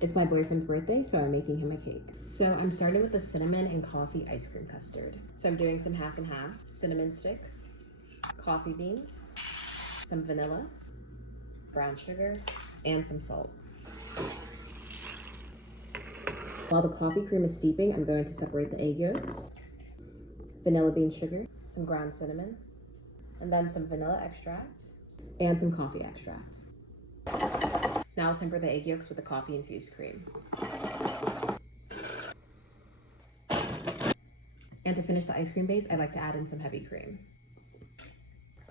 It's my boyfriend's birthday, so I'm making him a cake. So I'm starting with the cinnamon and coffee ice cream custard. So I'm doing some half and half, cinnamon sticks, coffee beans, some vanilla, brown sugar, and some salt. While the coffee cream is steeping, I'm going to separate the egg yolks, vanilla bean sugar, some ground cinnamon, and then some vanilla extract, and some coffee extract. Now I'll temper the egg yolks with the coffee infused cream. And to finish the ice cream base, I like to add in some heavy cream.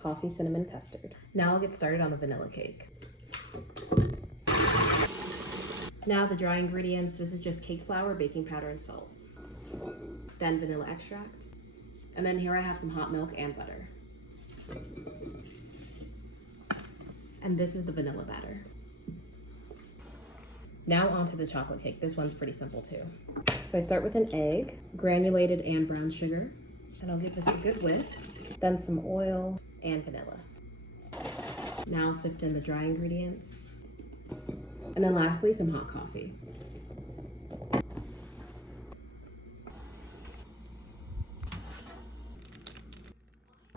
Coffee cinnamon custard. Now I'll get started on the vanilla cake. Now the dry ingredients, this is just cake flour, baking powder, and salt. Then vanilla extract. And then here I have some hot milk and butter. And this is the vanilla batter. Now onto the chocolate cake. This one's pretty simple too. So I start with an egg, granulated and brown sugar, and I'll give this a good whisk. Then some oil and vanilla. Now I'll sift in the dry ingredients. And then lastly, some hot coffee.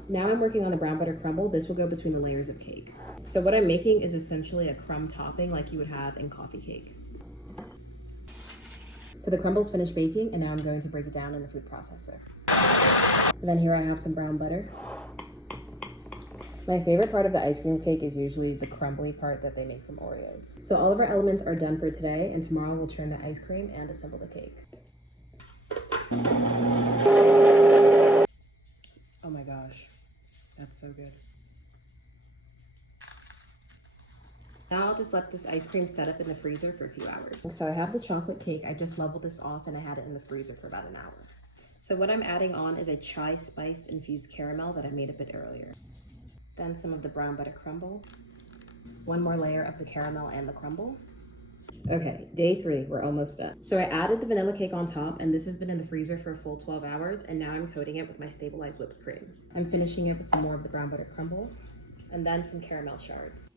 Now I'm working on a brown butter crumble. This will go between the layers of cake. So what I'm making is essentially a crumb topping like you would have in coffee cake. So the crumble's finished baking, and now I'm going to break it down in the food processor. And then here I have some brown butter. My favorite part of the ice cream cake is usually the crumbly part that they make from Oreos. So all of our elements are done for today, and tomorrow we'll churn the ice cream and assemble the cake. Oh my gosh, that's so good. Now I'll just let this ice cream set up in the freezer for a few hours. So I have the chocolate cake. I just leveled this off and I had it in the freezer for about an hour. So what I'm adding on is a chai spice infused caramel that I made a bit earlier. Then some of the brown butter crumble. One more layer of the caramel and the crumble. Okay, day 3, we're almost done. So I added the vanilla cake on top, and this has been in the freezer for a full 12 hours, and now I'm coating it with my stabilized whipped cream. I'm finishing it with some more of the brown butter crumble, and then some caramel shards.